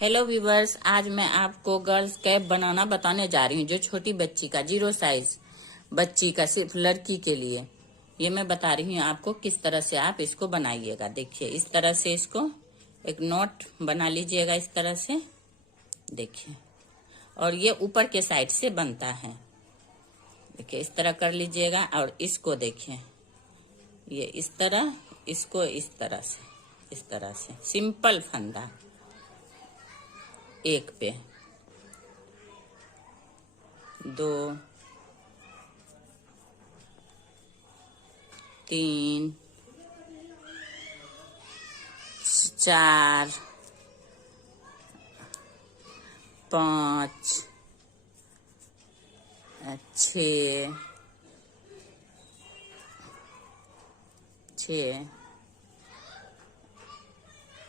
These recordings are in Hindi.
हेलो व्यूवर्स, आज मैं आपको गर्ल्स कैप बनाना बताने जा रही हूँ। जो छोटी बच्ची का 0 साइज बच्ची का, सिर्फ लड़की के लिए ये मैं बता रही हूँ आपको किस तरह से आप इसको बनाइएगा। देखिए, इस तरह से इसको एक नोट बना लीजिएगा, इस तरह से देखिए। और ये ऊपर के साइड से बनता है, देखिए इस तरह कर लीजिएगा। और इसको देखिए, ये इस तरह, इसको इस तरह से, इस तरह से सिंपल फंदा एक पे, 2 3 4 5 6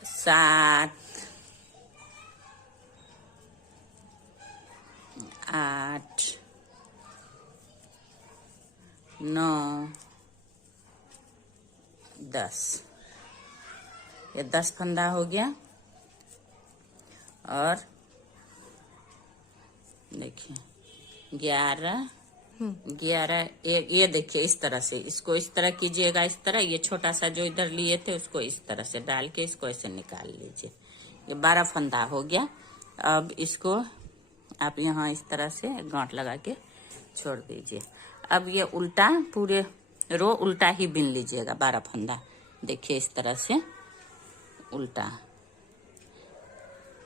7 8 9 10। ये 10 फंदा हो गया। और देखिए 11 ये देखिए इस तरह से, इसको इस तरह कीजिएगा, इस तरह। ये छोटा सा जो इधर लिए थे उसको इस तरह से डाल के इसको ऐसे निकाल लीजिए। ये 12 फंदा हो गया। अब इसको आप यहाँ इस तरह से गांठ लगा के छोड़ दीजिए। अब ये उल्टा, पूरे रो उल्टा ही बिन लीजिएगा, 12 फंदा। देखिए इस तरह से उल्टा।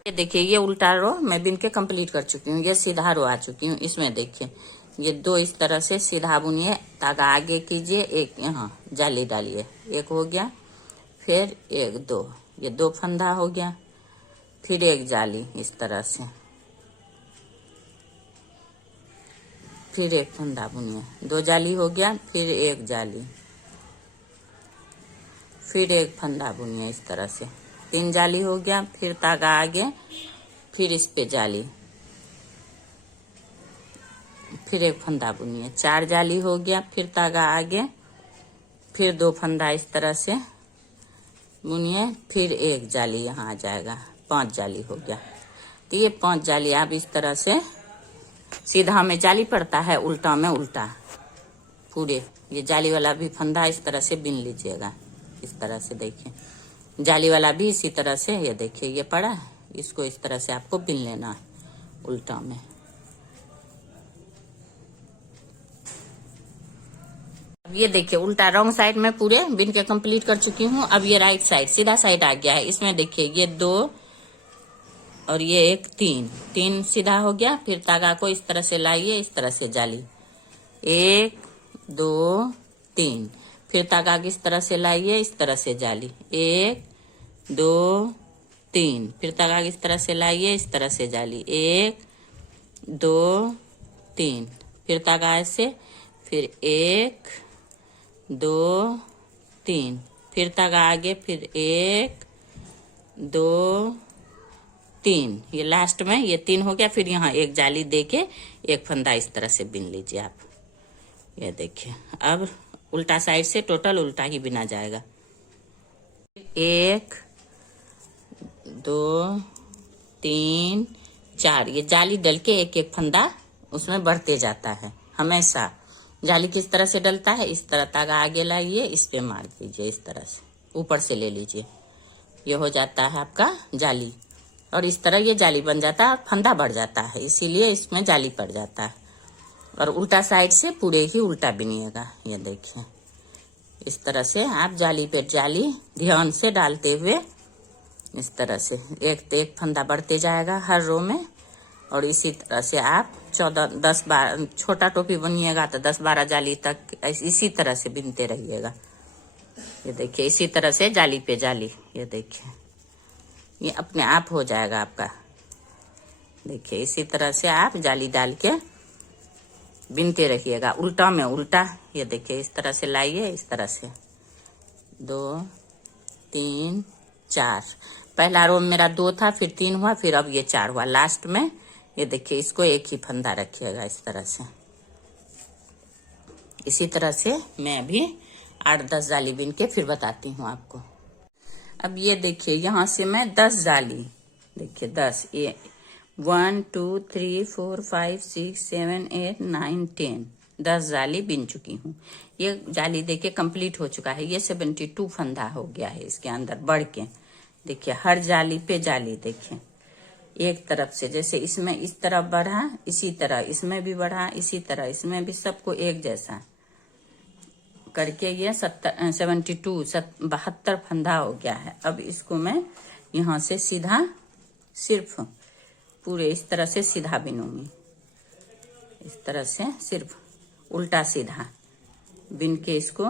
ये देखिए, ये उल्टा रो मैं बिन के कंप्लीट कर चुकी हूँ। ये सीधा रो आ चुकी हूँ। इसमें देखिए ये 2 इस तरह से सीधा बुनिए, धागा आगे कीजिए, एक यहाँ जाली डालिए, एक हो गया। फिर 1 2, ये 2 फंदा हो गया। फिर एक जाली इस तरह से, फिर एक फंदा बुनिए, 2 जाली हो गया। फिर एक जाली, फिर एक फंदा बुनिए इस तरह से, 3 जाली हो गया। फिर धागा आगे, फिर इस पे जाली, फिर एक फंदा बुनिए, 4 जाली हो गया। फिर धागा आगे, फिर 2 फंदा इस तरह से बुनिए, फिर एक जाली यहाँ आ जाएगा, 5 जाली हो गया। तो ये 5 जाली आप इस तरह से, सीधा में जाली पड़ता है, उल्टा में उल्टा, पूरे ये जाली वाला भी फंदा इस तरह से बिन लीजिएगा, इस तरह से। देखिए जाली वाला भी इसी तरह से, ये देखिए ये पड़ा है, इसको इस तरह से आपको बिन लेना है उल्टा में। अब ये देखिए उल्टा रॉन्ग साइड में पूरे बिन के कंप्लीट कर चुकी हूँ। अब ये राइट साइड, सीधा साइड आ गया है। इसमें देखिए ये 2 और ये एक 3 सीधा हो गया। फिर धागा को इस तरह से लाइए, इस तरह से जाली, 1 2 3। फिर धागा इस तरह से लाइए, इस तरह से जाली, 1 2 3। फिर धागा इस तरह से लाइए, इस तरह से जाली, 1 2 3। फिर धागा ऐसे, फिर 1 2 3। फिर धागा आगे, फिर 1 2 3। ये लास्ट में ये 3 हो गया। फिर यहाँ एक जाली देके एक फंदा इस तरह से बिन लीजिए आप। ये देखिए अब उल्टा साइड से टोटल उल्टा ही बिना जाएगा। 1 2 3 4, ये जाली डल के एक एक फंदा उसमें बढ़ते जाता है हमेशा। जाली किस तरह से डलता है, इस तरह धागा आगे लाइए, इस पे मार दीजिए, इस तरह से ऊपर से ले लीजिए, ये हो जाता है आपका जाली। और इस तरह ये जाली बन जाता है और फंदा बढ़ जाता है, इसीलिए इसमें जाली पड़ जाता है। और उल्टा साइड से पूरे ही उल्टा बिनिएगा। ये देखिए इस तरह से आप जाली पे जाली ध्यान से डालते हुए, इस तरह से एक फंदा बढ़ते जाएगा हर रो में। और इसी तरह से आप 14 10 12, छोटा टोपी बनिएगा तो 10 12 जाली तक इसी तरह से बिनते रहिएगा। ये देखिए इसी तरह से जाली पे जाली, ये देखिए ये अपने आप हो जाएगा आपका। देखिए इसी तरह से आप जाली डाल के बिनते रहिएगा, उल्टा में उल्टा। ये देखिए इस तरह से लाइए, इस तरह से 2 3 4। पहला रो मेरा 2 था, फिर 3 हुआ, फिर अब ये 4 हुआ लास्ट में। ये देखिए इसको एक ही फंदा रखिएगा इस तरह से। इसी तरह से मैं अभी 8-10 जाली बिन के फिर बताती हूँ आपको। अब ये देखिए यहाँ से मैं 10 जाली देखिए 10, ये 1 2 3 4 5 6 7 8 9 10, 10 जाली बिन चुकी हूँ। ये जाली देखिए कंप्लीट हो चुका है। ये 72 फंदा हो गया है इसके अंदर बढ़ के। देखिए हर जाली पे जाली देखिए एक तरफ से, जैसे इसमें इस तरफ बढ़ा, इसी तरह इसमें भी बढ़ा, इसी तरह इसमें भी, सबको एक जैसा करके ये 72 फंदा हो गया है। अब इसको मैं यहाँ से सीधा सिर्फ पूरे इस तरह से सीधा बिनूंगी। इस तरह से सिर्फ उल्टा सीधा बिन के इसको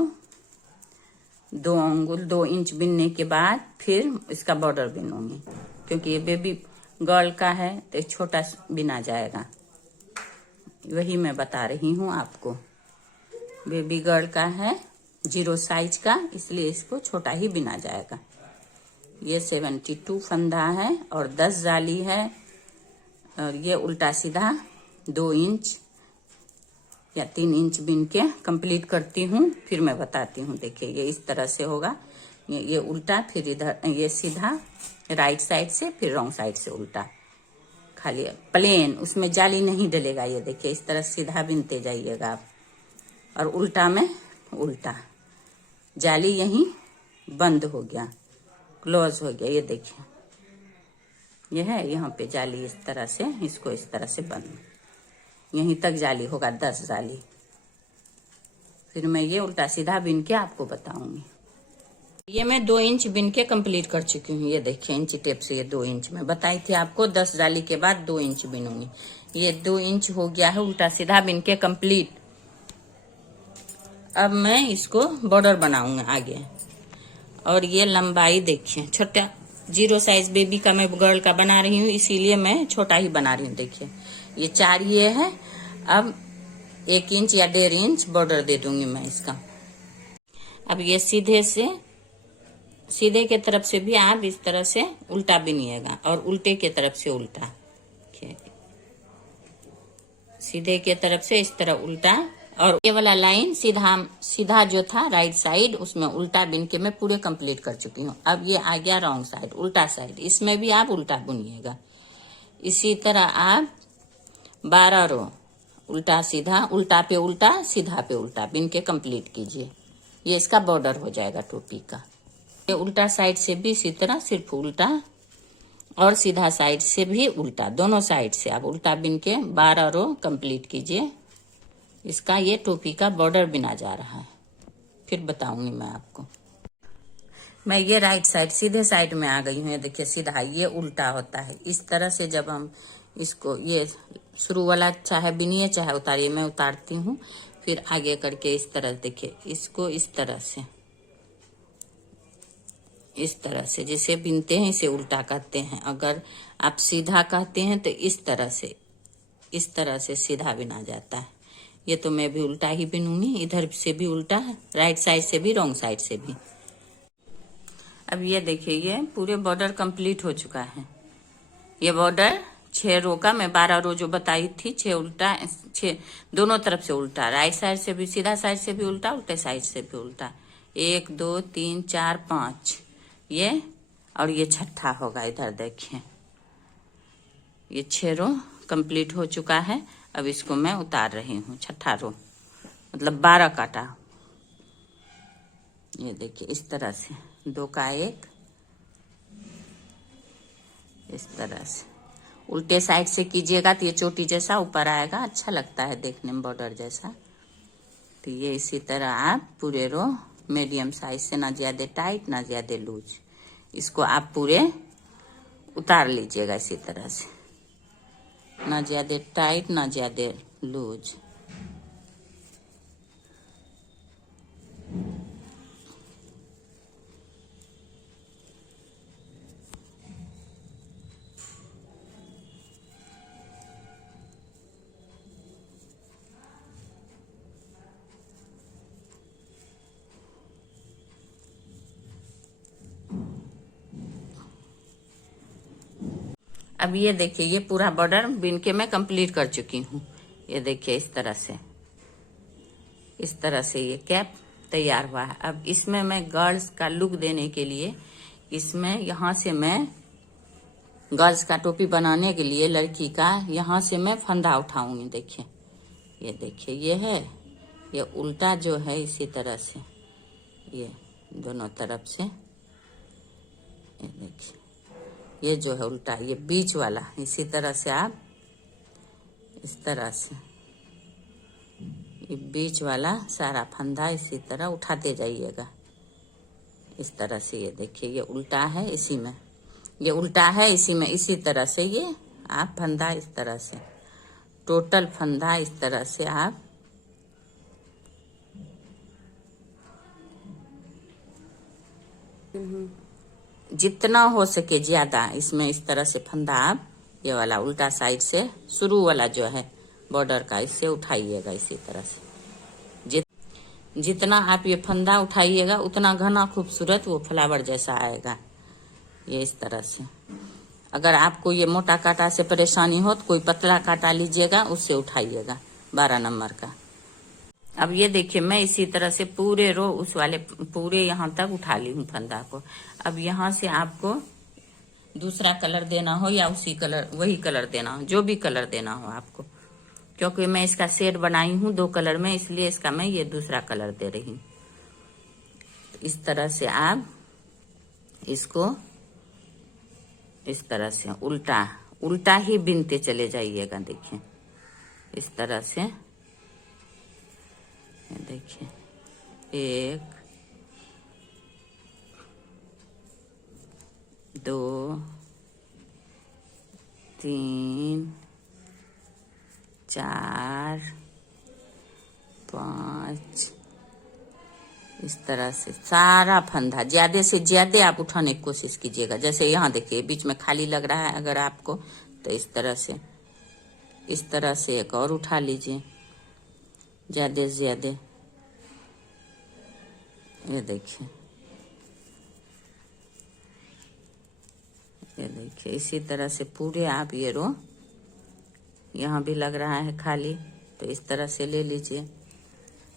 2 अंगुल 2 इंच बिनने के बाद फिर इसका बॉर्डर बिनूंगी, क्योंकि ये बेबी गर्ल का है तो छोटा बिना जाएगा। वही मैं बता रही हूँ आपको, बेबी गर्ल का है 0 साइज का, इसलिए इसको छोटा ही बिना जाएगा। ये 72 फंदा है और 10 जाली है, और ये उल्टा सीधा 2 इंच या 3 इंच बिन के कंप्लीट करती हूँ, फिर मैं बताती हूँ। देखिए ये इस तरह से होगा, ये उल्टा, फिर इधर ये सीधा राइट साइड से, फिर रॉन्ग साइड से उल्टा, खाली प्लेन, उसमें जाली नहीं डलेगा। ये देखिए इस तरह सीधा बिनते जाइएगा आप, और उल्टा में उल्टा, जाली यहीं बंद हो गया, क्लोज हो गया। ये देखिए ये है यहाँ पे जाली, इस तरह से इसको इस तरह से बंद, यहीं तक जाली होगा 10 जाली। फिर मैं ये उल्टा सीधा बिन के आपको बताऊंगी। ये मैं 2 इंच बिन के कंप्लीट कर चुकी हूँ। ये देखिए इंची टेप से ये 2 इंच मैं बताई थी आपको, 10 जाली के बाद 2 इंच बिनूंगी। ये 2 इंच हो गया है उल्टा सीधा बिन के कंप्लीट। अब मैं इसको बॉर्डर बनाऊंगा आगे, और ये लंबाई देखिए छोटा 0 साइज बेबी का मैं गर्ल का बना रही हूँ, इसीलिए मैं छोटा ही बना रही हूँ। देखिए ये 4 ये है, अब 1 इंच या 1.5 इंच बॉर्डर दे दूंगी मैं इसका। अब ये सीधे के तरफ से भी आप इस तरह से उल्टा बिनिएगा, और उल्टे के तरफ से उल्टा, सीधे के तरफ से इस तरह उल्टा, और ये वाला लाइन सीधा जो था राइट साइड, उसमें उल्टा बिन के मैं पूरे कंप्लीट कर चुकी हूँ। अब ये आ गया रॉन्ग साइड, उल्टा साइड, इसमें भी आप उल्टा बुनिएगा। इसी तरह आप 12 रो उल्टा सीधा, उल्टा पे उल्टा, सीधा पे उल्टा बिन के कंप्लीट कीजिए। ये इसका बॉर्डर हो जाएगा टोपी का। ये उल्टा साइड से भी इसी तरह सिर्फ उल्टा, और सीधा साइड से भी उल्टा, दोनों साइड से आप उल्टा बिन के 12 रो कंप्लीट कीजिए। इसका ये टोपी का बॉर्डर बिना जा रहा है, फिर बताऊंगी मैं आपको। मैं ये राइट साइड सीधे साइड में आ गई हूँ। ये देखिए सीधा, ये उल्टा होता है। इस तरह से जब हम इसको, ये शुरू वाला चाहे बिनिए चाहे उतारिए, मैं उतारती हूँ, फिर आगे करके इस तरह देखिए, इसको इस तरह से जैसे बिनते हैं इसे उल्टा कहते हैं। अगर आप सीधा कहते हैं तो इस तरह से सीधा बिना जाता है। ये तो मैं भी उल्टा ही बिनूंगी, इधर से भी उल्टा, राइट साइड से भी, रॉन्ग साइड से भी। अब ये देखिए ये पूरे बॉर्डर कंप्लीट हो चुका है। ये बॉर्डर 6 रो का, मैं 12 रो जो बताई थी, 6 उल्टा, 6 दोनों तरफ से उल्टा, राइट साइड से भी, सीधा साइड से भी उल्टा, उल्टे साइड से भी उल्टा। 1 2 3 4 5 ये, और ये छठा होगा। इधर देखिए ये 6 रो कंप्लीट हो चुका है। अब इसको मैं उतार रही हूँ, छठा रो मतलब 12 काटा। ये देखिए इस तरह से 2 का 1, इस तरह से उल्टे साइड से कीजिएगा तो ये चोटी जैसा ऊपर आएगा, अच्छा लगता है देखने में, बॉर्डर जैसा। तो ये इसी तरह आप पूरे रो मीडियम साइज से, ना ज्यादा टाइट ना ज्यादा लूज, इसको आप पूरे उतार लीजिएगा इसी तरह से, ना ज्यादा टाइट ना ज्यादा लूज। अब ये देखिए ये पूरा बॉर्डर बिन के मैं कंप्लीट कर चुकी हूँ। ये देखिए इस तरह से ये कैप तैयार हुआ है। अब इसमें मैं गर्ल्स का लुक देने के लिए इसमें यहाँ से मैं गर्ल्स का टोपी बनाने के लिए लड़की का यहाँ से मैं फंदा उठाऊंगी। देखिए, ये देखिए, ये है, ये उल्टा जो है इसी तरह से, ये दोनों तरफ से, ये देखिए, ये जो है उल्टा, ये बीच वाला इसी तरह से आप इस तरह से ये बीच वाला सारा फंदा इसी तरह उठाते जाइएगा इस तरह से। ये देखिए, ये उल्टा है, इसी में ये उल्टा है, इसी में इसी तरह से ये आप फंदा इस तरह से, टोटल फंदा इस तरह से आप जितना हो सके ज्यादा इसमें इस तरह से फंदा आप ये वाला उल्टा साइड से शुरू वाला जो है बॉर्डर का, इससे उठाइएगा इसी तरह से। जितना आप ये फंदा उठाइएगा उतना घना खूबसूरत वो फ्लावर जैसा आएगा, ये इस तरह से। अगर आपको ये मोटा कांटा से परेशानी हो तो कोई पतला कांटा लीजिएगा, उससे उठाइएगा 12 नंबर का। अब ये देखिए, मैं इसी तरह से पूरे रो उस वाले पूरे यहाँ तक उठा ली हूँ फंदा को। अब यहाँ से आपको दूसरा कलर देना हो या उसी कलर वही कलर देना हो, जो भी कलर देना हो आपको, क्योंकि मैं इसका शेड बनाई हूँ 2 कलर में, इसलिए इसका मैं ये दूसरा कलर दे रही हूँ। इस तरह से आप इसको इस तरह से उल्टा उल्टा ही बिनते चले जाइएगा। देखिए, इस तरह से, ये देखिए, 1 2 3 4 5 इस तरह से सारा फंदा ज्यादा से ज्यादा आप उठाने की कोशिश कीजिएगा। जैसे यहाँ देखिए बीच में खाली लग रहा है अगर आपको, तो इस तरह से एक और उठा लीजिए ज्यादा से ज्यादा। ये देखिए, ये देखिए, इसी तरह से पूरे आप ये रो, यहाँ भी लग रहा है खाली, तो इस तरह से ले लीजिए।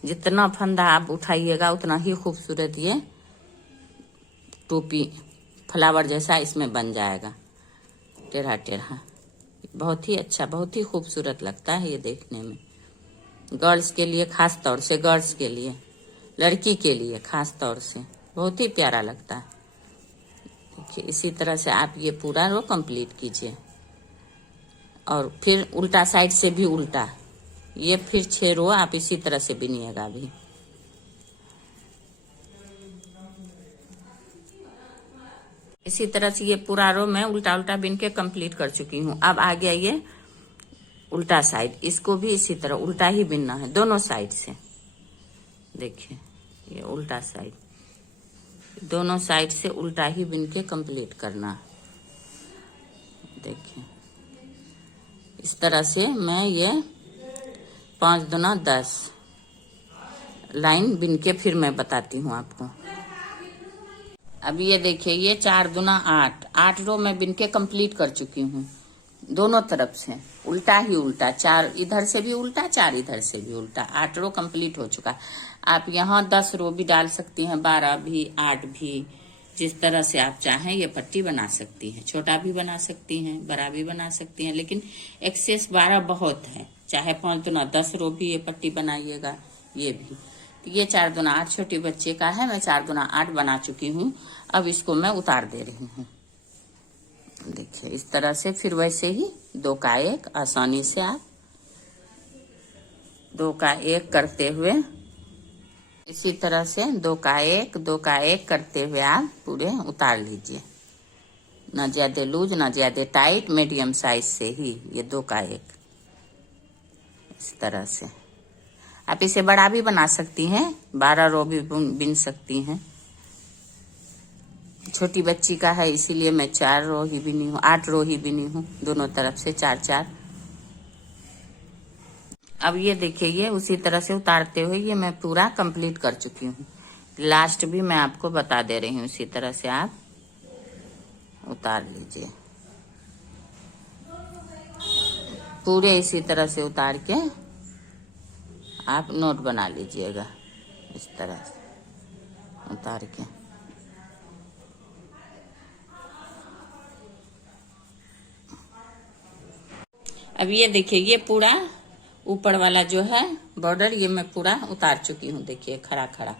जितना फंदा आप उठाइएगा उतना ही खूबसूरत ये टोपी फ्लावर जैसा इसमें बन जाएगा, टेढ़ा टेढ़ा। बहुत ही अच्छा, बहुत ही खूबसूरत लगता है ये देखने में। गर्ल्स के लिए, खास तौर से गर्ल्स के लिए, लड़की के लिए खास तौर से बहुत ही प्यारा लगता है। देखिए, इसी तरह से आप ये पूरा रो कंप्लीट कीजिए। और फिर उल्टा साइड से भी उल्टा, ये फिर 6 रो आप इसी तरह से बिनिएगा। अभी इसी तरह से ये पूरा रो मैं उल्टा उल्टा बिन के कंप्लीट कर चुकी हूँ। अब आ गया ये उल्टा साइड, इसको भी इसी तरह उल्टा ही बिनना है दोनों साइड से। देखिए, ये उल्टा साइड, दोनों साइड से उल्टा ही बिन के कंप्लीट करना है। देखिए, इस तरह से मैं ये 5 दूना 10 लाइन बिन के फिर मैं बताती हूँ आपको। अब ये देखिए, ये 4 दूना 8 रो मैं बिन के कंप्लीट कर चुकी हूँ दोनों तरफ से, उल्टा ही उल्टा, 4 इधर से भी उल्टा, 4 इधर से भी उल्टा, 8 रो कंप्लीट हो चुका। आप यहाँ 10 रो भी डाल सकती हैं, 12 भी, 8 भी, जिस तरह से आप चाहें ये पट्टी बना सकती हैं। छोटा भी बना सकती हैं, बड़ा भी बना सकती हैं, लेकिन एक्सेस 12 बहुत है। चाहे 5 दूना 10 रो भी ये पट्टी बनाइएगा, ये भी। तो ये 4 दूना 8 छोटे बच्चे का है, मैं 4 दूना 8 बना चुकी हूँ। अब इसको मैं उतार दे रही हूँ। देखिए, इस तरह से फिर वैसे ही 2 का 1 आसानी से आप 2 का 1 करते हुए, इसी तरह से 2 का 1 करते हुए आप पूरे उतार लीजिए। ना ज्यादा लूज ना ज्यादा टाइट, मीडियम साइज से ही ये 2 का 1 इस तरह से। आप इसे बड़ा भी बना सकती हैं, 12 रो भी बिन सकती हैं। छोटी बच्ची का है इसीलिए मैं 4 रो ही बिनी हूँ, 8 रो ही बिनी हूँ दोनों तरफ से 4-4। अब ये देखिए, ये उसी तरह से उतारते हुए ये मैं पूरा कंप्लीट कर चुकी हूँ। लास्ट भी मैं आपको बता दे रही हूँ, इसी तरह से आप उतार लीजिए पूरे, इसी तरह से उतार के आप नोट बना लीजिएगा। इस तरह से उतार के अब ये देखिए, ये पूरा ऊपर वाला जो है बॉर्डर, ये मैं पूरा उतार चुकी हूँ। देखिए खड़ा खड़ा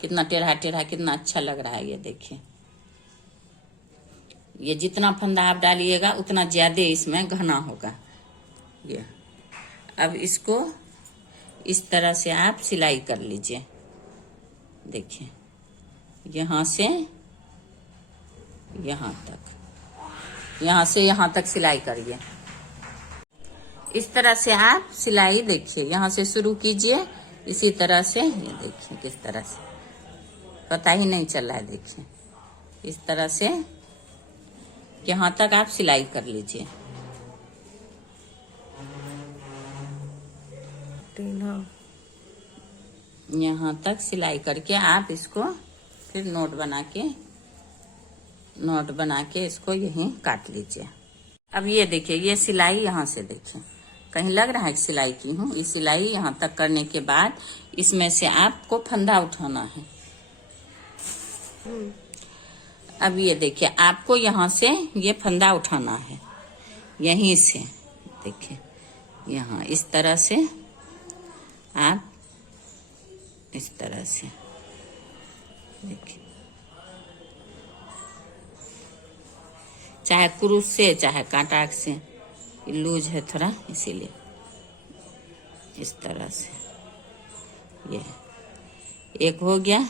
कितना टेढ़ा टेढ़ा, कितना अच्छा लग रहा है। ये देखिए, ये जितना फंदा आप डालिएगा उतना ज्यादा इसमें घना होगा ये। अब इसको इस तरह से आप सिलाई कर लीजिए। देखिए, यहाँ से यहाँ तक, यहाँ से यहाँ तक सिलाई करिए। इस तरह से आप सिलाई देखिए, यहाँ से शुरू कीजिए इसी तरह से। ये देखिए किस तरह से, पता ही नहीं चल रहा है। देखिए इस तरह से यहाँ तक आप सिलाई कर लीजिए। यहाँ तक सिलाई करके आप इसको फिर नोट बना के इसको यहीं काट लीजिए। अब ये देखिए, ये सिलाई यहाँ से देखिए, कहीं लग रहा है कि सिलाई की हूँ। ये सिलाई यहाँ तक करने के बाद इसमें से आपको फंदा उठाना है। अब ये देखिए, आपको यहाँ से ये फंदा उठाना है, यहीं से देखिए, यहाँ इस तरह से आप इस तरह से देखिए, चाहे क्रूस से चाहे कांटा से, लूज है थोड़ा इसीलिए इस तरह से। ये एक हो गया।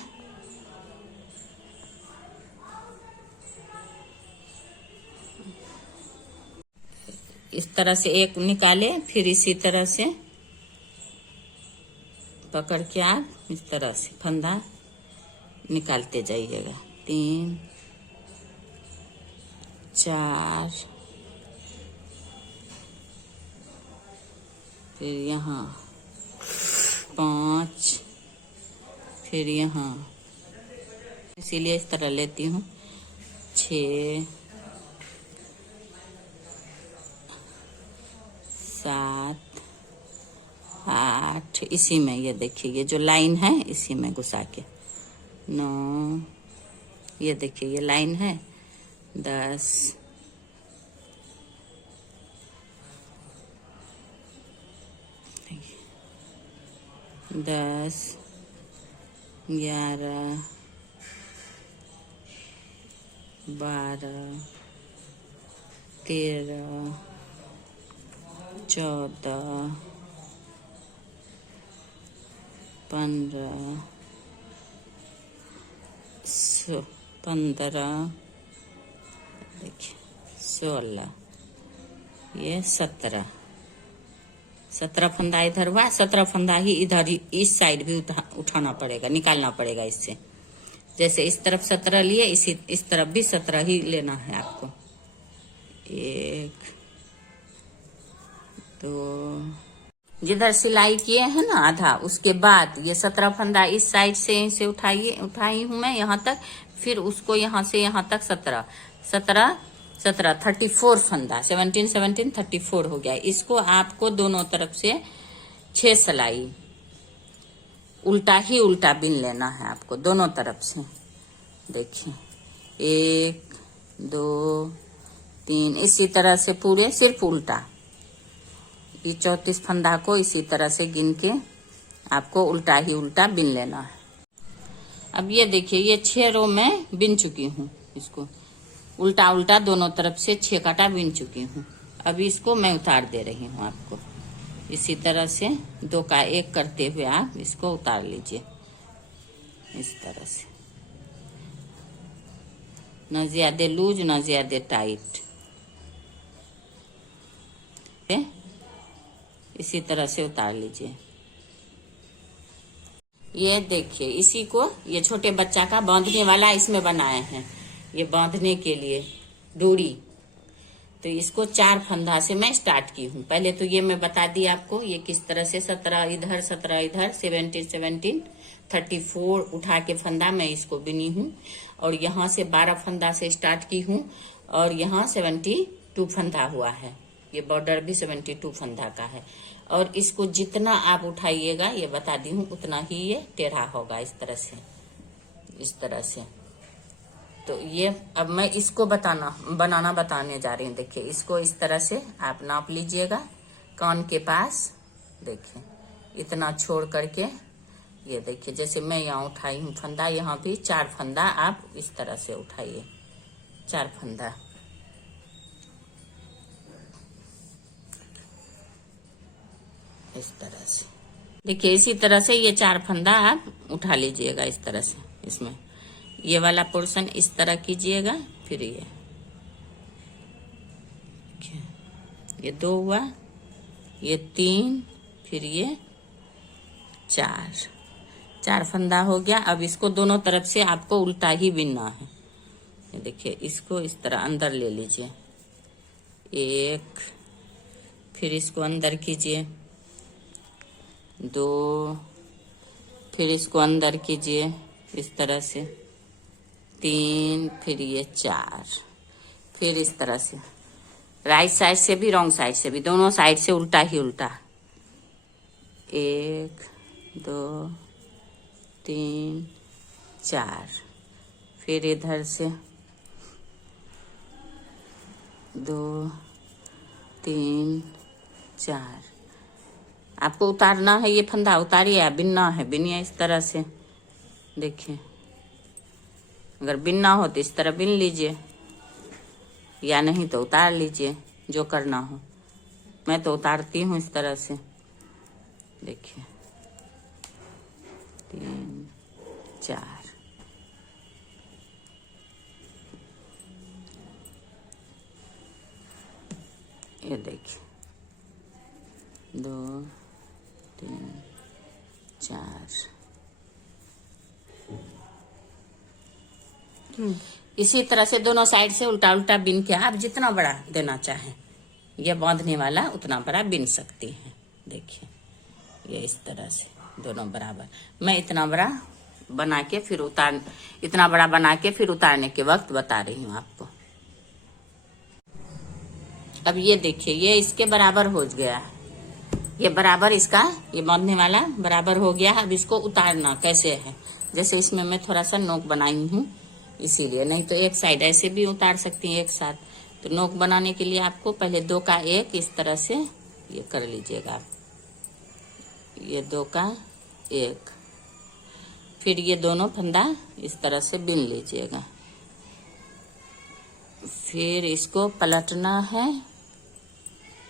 इस तरह से एक निकाले, फिर इसी तरह से पकड़ के आप इस तरह से फंदा निकालते जाइएगा। 3 4, फिर यहाँ 5, फिर यहाँ, इसीलिए इस तरह लेती हूँ। 6 7 8, इसी में ये देखिए, ये जो लाइन है इसी में घुसा के। 9, ये देखिए ये लाइन है। 10 10 11 12 13 14 15 15, देखिए 16, ये 17 फंदा इधर हुआ। 17 फंदा ही इधर ही इस साइड भी उठाना पड़ेगा, निकालना पड़ेगा इससे। जैसे इस तरफ 17 लिए, इस तरफ भी 17 ही लेना है आपको। 1 2, जिधर सिलाई किए हैं ना आधा, उसके बाद ये 17 फंदा इस साइड से उठाई हूं मैं यहाँ तक। फिर उसको यहाँ से यहाँ तक 17 34 फंदा, 17 34 हो गया। इसको आपको दोनों तरफ से 6 सिलाई उल्टा ही उल्टा बिन लेना है आपको दोनों तरफ से। देखिए 1 2 3, इसी तरह से पूरे सिर्फ उल्टा। ये 34 फंदा को इसी तरह से गिन के आपको उल्टा ही उल्टा बिन लेना है। अब ये देखिए, ये 6 रो में बिन चुकी हूँ। इसको उल्टा उल्टा दोनों तरफ से 6 कांटा बिन चुकी हूँ। अब इसको मैं उतार दे रही हूँ आपको। इसी तरह से 2 का 1 करते हुए आप इसको उतार लीजिए इस तरह से, न ज्यादा लूज न ज्यादा टाइट। इसी तरह से उतार लीजिए। ये देखिए, इसी को ये छोटे बच्चा का बांधने वाला इसमें बनाए हैं, ये बांधने के लिए डोरी। तो इसको 4 फंदा से मैं स्टार्ट की हूँ। पहले तो ये मैं बता दी आपको, ये किस तरह से 17 इधर 17 इधर 17 34 उठा के फंदा मैं इसको बिनी हूँ। और यहाँ से 12 फंदा से स्टार्ट की हूँ और यहाँ 72 फंदा हुआ है। ये बॉर्डर भी 72 फंदा का है। और इसको जितना आप उठाइएगा, ये बता दी हूँ, उतना ही ये टेढ़ा होगा इस तरह से। तो ये अब मैं इसको बनाना बताने जा रही हूँ। देखिए, इसको इस तरह से आप नाप लीजिएगा। कान के पास देखिए इतना छोड़ करके, ये देखिए जैसे मैं यहाँ उठाई हूँ फंदा, यहाँ भी 4 फंदा आप इस तरह से उठाइए, 4 फंदा। इस तरह से देखिए, इसी तरह से ये 4 फंदा आप उठा लीजिएगा इस तरह से। इसमें ये वाला पोर्शन इस तरह कीजिएगा, फिर ये 2 हुआ, ये 3, फिर ये 4 फंदा हो गया। अब इसको दोनों तरफ से आपको उल्टा ही बिनना है। ये देखिए इसको इस तरह अंदर ले लीजिए, 1, फिर इसको अंदर कीजिए, 2, फिर इसको अंदर कीजिए इस तरह से, 3, फिर ये 4, फिर इस तरह से राइट साइड से भी रॉन्ग साइड से भी, दोनों साइड से उल्टा ही उल्टा, 1, 2, 3, 4, फिर इधर से 2, 3, 4। आपको उतारना है ये फंदा, उतारिए, बिनना है, बिनिए इस तरह से। देखिए अगर बिनना हो तो इस तरह बिन लीजिए, या नहीं तो उतार लीजिए, जो करना हो। मैं तो उतारती हूँ इस तरह से। देखिए 3, 4, ये देखिए 2, 3, 4। इसी तरह से दोनों साइड से उल्टा उल्टा बिन के आप जितना बड़ा देना चाहें, ये बांधने वाला उतना बड़ा बिन सकती हैं। देखिए ये इस तरह से दोनों बराबर। मैं इतना बड़ा बना के फिर इतना बड़ा बना के फिर उतारने के वक्त बता रही हूँ आपको। अब ये देखिए ये इसके बराबर हो गया है, ये बराबर इसका ये बांधने वाला बराबर हो गया है। अब इसको उतारना कैसे है, जैसे इसमें मैं थोड़ा सा नोक बनाई हूँ इसीलिए, नहीं तो एक साइड ऐसे भी उतार सकती हैं एक साथ। तो नोक बनाने के लिए आपको पहले 2 का 1 इस तरह से ये कर लीजिएगा आप, ये 2 का 1, फिर ये दोनों फंदा इस तरह से बिन लीजिएगा। फिर इसको पलटना है,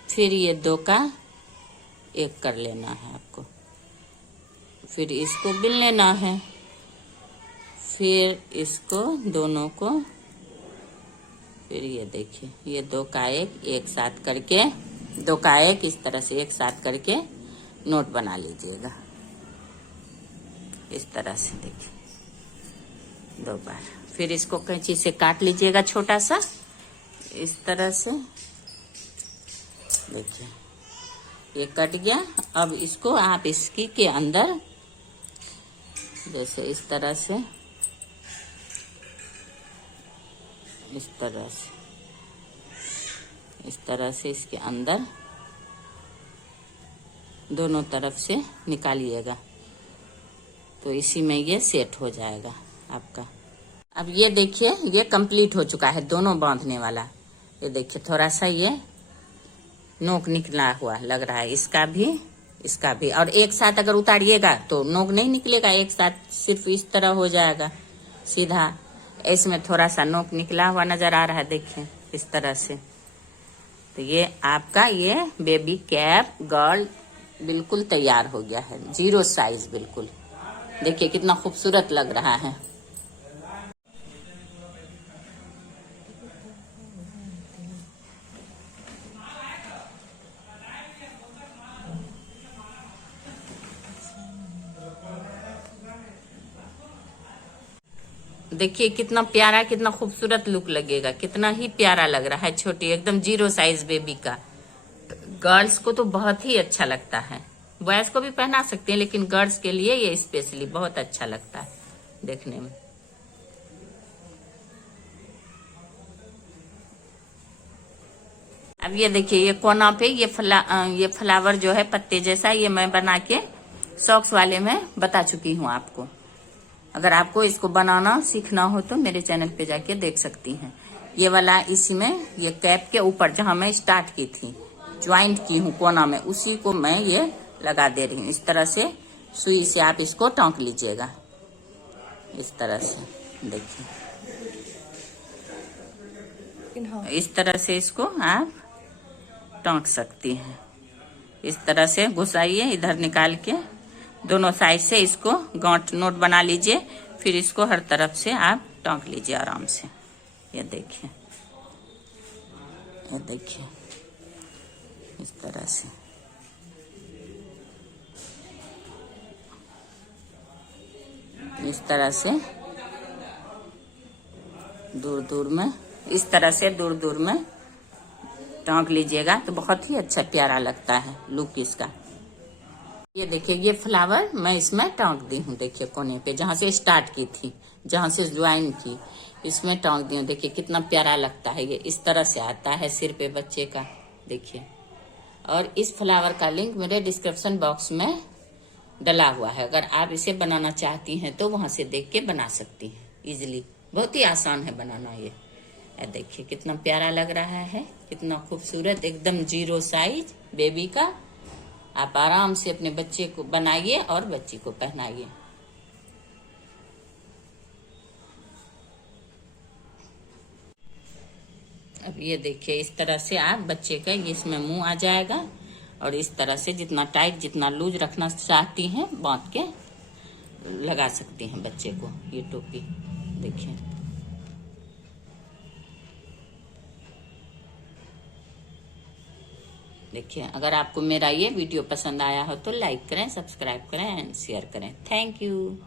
फिर ये 2 का 1 कर लेना है आपको, फिर इसको बिन लेना है, फिर इसको दोनों को, फिर ये देखिए ये 2 का 1 एक साथ करके, 2 का 1 इस तरह से एक साथ करके नोट बना लीजिएगा इस तरह से। देखिए 2 बार, फिर इसको कैंची से काट लीजिएगा छोटा सा इस तरह से। देखिए ये कट गया। अब इसको आप इसकी के अंदर जैसे इस तरह से इस तरह से इसके अंदर दोनों तरफ से निकालिएगा, तो इसी में ये सेट हो जाएगा आपका। अब ये देखिए ये कंप्लीट हो चुका है दोनों बांधने वाला। ये देखिए थोड़ा सा ये नोक निकला हुआ लग रहा है, इसका भी, और एक साथ अगर उतारिएगा तो नोक नहीं निकलेगा, एक साथ सिर्फ इस तरह हो जाएगा सीधा। इसमें थोड़ा सा नोक निकला हुआ नजर आ रहा है, देखिए इस तरह से। तो ये आपका ये बेबी कैप गर्ल बिल्कुल तैयार हो गया है, 0 साइज बिल्कुल। देखिए कितना खूबसूरत लग रहा है। देखिए कितना प्यारा, कितना खूबसूरत लुक लगेगा, कितना ही प्यारा लग रहा है। छोटी एकदम 0 साइज बेबी का, गर्ल्स को तो बहुत ही अच्छा लगता है, बॉयज को भी पहना सकते हैं, लेकिन गर्ल्स के लिए ये स्पेशली बहुत अच्छा लगता है देखने में। अब ये देखिए ये कोना पे ये फ्लावर जो है पत्ते जैसा, ये मैं बना के सॉक्स वाले में बता चुकी हूँ आपको। अगर आपको इसको बनाना सीखना हो तो मेरे चैनल पे जाके देख सकती हैं। ये वाला इसी में ये कैप के ऊपर जहां मैं स्टार्ट की थी ज्वाइंट की हूँ कोना में, उसी को मैं ये लगा दे रही हूँ। इस तरह से सुई से आप इसको टोंक लीजिएगा, इस तरह से देखिए। इस तरह से इसको आप टोंक सकती हैं। इस तरह से घुसाइए, इधर निकाल के दोनों साइड से इसको गांठ नोट बना लीजिए, फिर इसको हर तरफ से आप टोंक लीजिए आराम से। ये देखिए, ये देखिए, इस तरह से। इस तरह से दूर दूर में, इस तरह से दूर दूर में टोंक लीजिएगा तो बहुत ही अच्छा प्यारा लगता है लुक इसका। ये देखिए, ये फ्लावर मैं इसमें टोंक दी हूँ, देखिए कोने पे जहाँ से स्टार्ट की थी, जहाँ से ज्वाइन की, इसमें टोंक दी हूँ। देखिए कितना प्यारा लगता है। ये इस तरह से आता है सिर पे बच्चे का, देखिए। और इस फ्लावर का लिंक मेरे डिस्क्रिप्शन बॉक्स में डला हुआ है, अगर आप इसे बनाना चाहती हैं तो वहां से देख के बना सकती हैं इजिली। बहुत ही आसान है बनाना ये। देखिए कितना प्यारा लग रहा है, कितना खूबसूरत, एकदम 0 साइज बेबी का। आप आराम से अपने बच्चे को बनाइए और बच्ची को पहनाइए। अब ये देखिए, इस तरह से आप बच्चे का ये इसमें मुंह आ जाएगा, और इस तरह से जितना टाइट जितना लूज रखना चाहती हैं बांध के लगा सकती हैं बच्चे को ये टोपी। देखिए देखिए, अगर आपको मेरा ये वीडियो पसंद आया हो तो लाइक करें, सब्सक्राइब करें एंड शेयर करें। Thank you.